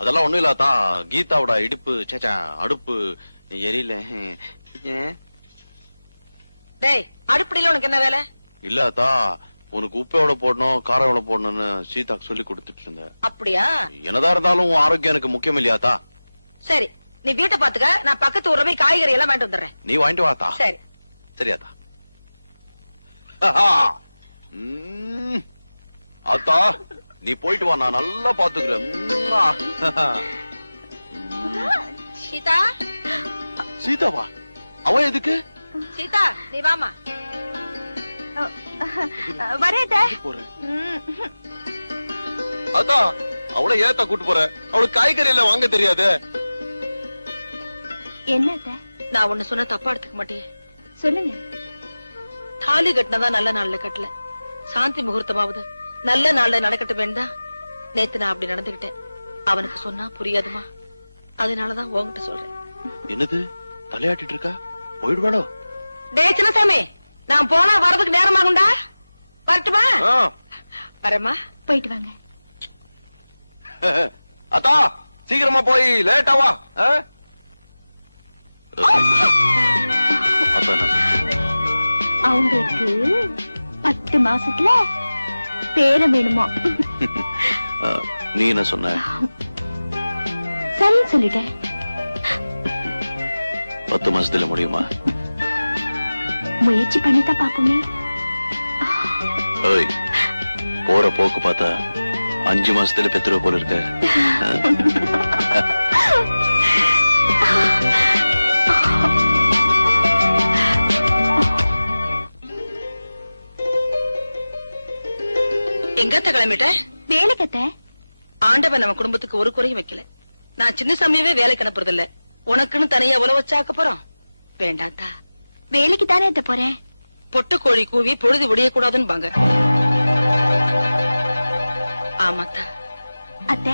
அதெல்லாம் ஒண்ணும் இல்லாதா, கீதாவோட இடுப்பு சேச்சா அடுப்பு எரியல. டேய் அடுப்படியில உனக்கு என்ன வேலை? இல்லாதா, உனக்கு உப்பையோட போடணும் காரோட போடணும்னு சீதாக்கு சொல்லி கொடுத்துட்டு இருந்த. அப்படியா? என்னதான் இருந்தாலும் உன் ஆரோக்கியம் எனக்கு முக்கியம் இல்லையாத்தா? சரி, நீ வீட்டை பாத்துக்க, நான் பக்கத்து ஊர்ல போய் காய்கறி எல்லாம் வாங்கிட்டு வந்துடுறேன். நீ வாங்கிட்டு வாத்தா. சரி சரியாத்தா. அத்தா நீ போயிட்டு வா, நான் நல்லா பாத்துக்கிறேன். சீதா. சீதாவா? அவன் எதுக்கு? சீதா நீ வாமா. வரேன். அத்தா அவளை ஏத்தா கூட்டு போற? அவளுக்கு காய்கறி எல்லாம் வாங்க தெரியாது. என்ன? நான் ஒண்ணு சொன்ன தப்பா எடுத்துக்க மாட்டேன். சொல்லுங்க. தாலி கட்டினதா நல்ல நாள்ல கட்டல, சாந்தி முகூர்த்தமாவது நல்ல நாள்ல நடக்கட்டும் வேண்டாம். நேத்து நான் அப்படி நடந்துகிட்டேன். அவனுக்கு சொன்னா புரியாதுமா, அதனாலதான் உன்கிட்ட சொல்றேன். என்னது தலையாட்டிட்டு இருக்கா? போயிடுவாளோ? டே சின்னசாமி, நான் போனா வரதுக்கு நேரமாகும்டா. வரட்டுமா? வரமா. போயிட்டு வாங்க. அத்தா சீக்கிரமா போய் லேட்டாவா. அவங்களுக்கு 10 மாசத்துல பேரம் வேணுமா? நீ என்ன சொன்ன? சரின்னு சொல்லிட்டேன். 10 மாசத்துல முடியுமா? முயற்சி பண்ணித்தான் பாப்போமே. போற போக்கு பார்த்தா 5 மாசத்துல பெத்துற போல இருக்க. எங்கத்த கிளம்பிட்ட? வேலைக்கத்த. ஆண்டவன் நம்ம குடும்பத்துக்கு ஒரு குறையும் வைக்கல. நான் சின்ன சமயவே வேலைக்கு அனுப்புறது இல்ல. உனக்குன்னு தனியா உழவு வச்சாக்க போறோம். வேண்டாத்தா. வேலைக்கு தானே போறேன். பொட்டு கோழி கூவி பொழுது விடிய கூடாதுன்னு பாங்க. ஆமாத்தா. அத்தை,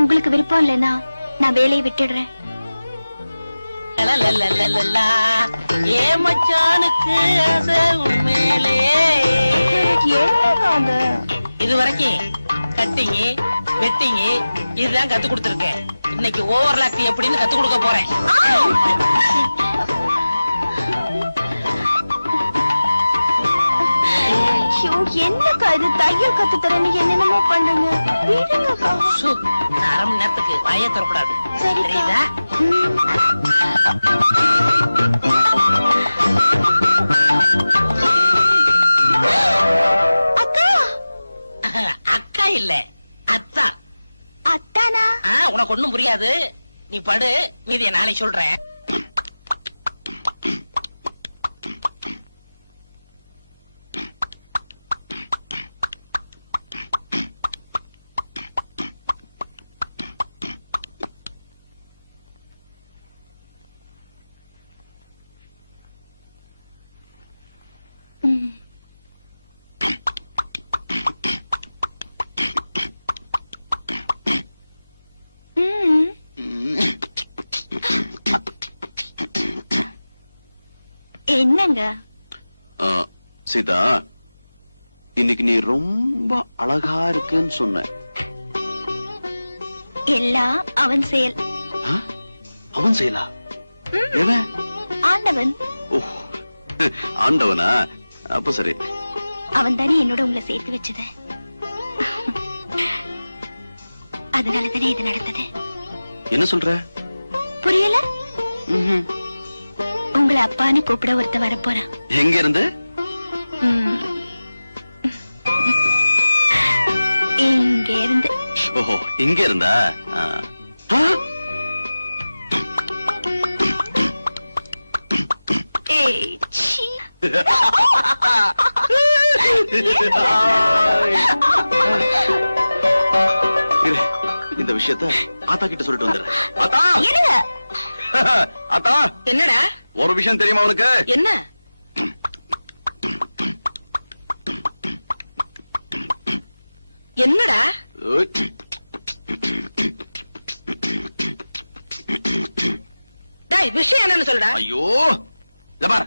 உங்களுக்கு விருப்பம் இல்லைன்னா நான் வேலையை விட்டுடுறேன். ஏ மச்சானுக்கு ஆசை உண்மையிலே. இது வரைக்கும் கட்டிங் வெட்டிங் இதுதான் கத்து கொடுத்துருக்கேன். இன்னைக்கு ஓவர்லாக் எப்படின்னு கத்து கொடுக்க போறேன். என்னக்கா இது தையல் கத்து தரேன்னு என்னென்னமோ பண்ணுங்க. விடுங்கக்கா. அரை மணி நேரத்துக்கு வாயை தரக்கூடாது. சரி தெரியுதா? அக்கா. அக்கா இல்ல அத்தா. அத்தானா? உனக்கு ஒண்ணும் புரியாது. நீ படு, மீதிய நாளை சொல்றேன். என்னங்க சீதா, இன்னைக்கு நீ ரொம்ப அழகா இருக்குன்னு சொன்ன. எல்லாம் அவன் செயல். அவன் செயலா? ஆண்டவன். ஆண்டவனா? அப்ப சரி. அவன் தானே என்னோட உங்களை சேர்த்து வச்சது. அதனால தானே இது நடந்தது. என்ன சொல்ற? புரியல? உங்களை அப்பான்னு கூப்பிட ஒருத்த வர போறான். எங்க இருந்து? இங்க இருந்து. ஓஹோ, இங்க இருந்தா? இந்த விஷயத்த ஆத்தா கிட்ட சொல்லிட்டு வந்துடுறேன். ஆத்தா! ஆத்தா! என்னடா? ஒரு விஷயம் தெரியுமா உனக்கு? என்ன? என்னடா? டேய், விஷயம் என்னன்னு சொல்லுடா. ஐயோ, இத பாரு.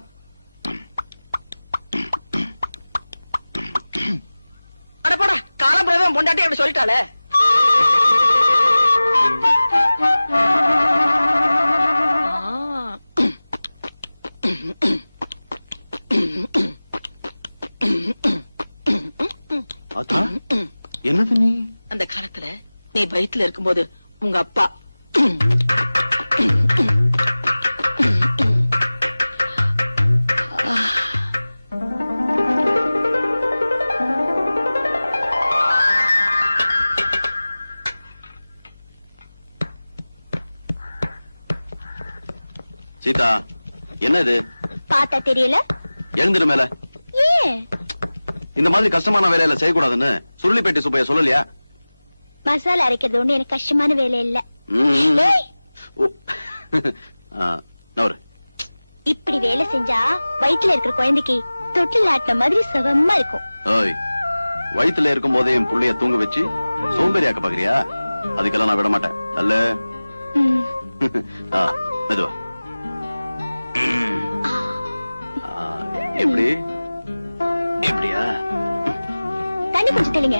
அட போடா, காலம்புறதான் பொண்டாட்டி அப்படி சொல்லிட்டாளே. என்னது நீ? அந்த காலத்துல நீ வயித்துல இருக்கும்போது உங்க அப்பா சீதா, என்ன இது? பார்த்தா தெரியல? எழுந்துரு மேல. ஏன் இந்த மாதிரி கஷ்டமான வேலையில செய்யக்கூடாதுன்னு சுருளிப்பேட்டை சுப்பைய சொல்லலையா? மசாலா அரைக்கிறது ஒண்ணு எனக்கு கஷ்டமான வேலை இல்ல. இப்படி வேலை செஞ்சா வயிற்றுல இருக்கிற குழந்தைக்கு தொட்டில் ஆட்டின மாதிரி சுகமா இருக்கும். வயிற்றுல இருக்கும் போதே என் புள்ளைய தூங்க வச்சு சோம்பேறியாக்க பாக்குறியா? அதுக்கெல்லாம் நான் விட மாட்டேன். அல்ல மெதுவா. எப்படி? எப்படியா? தண்ணி கொஞ்சம் தெளிங்க.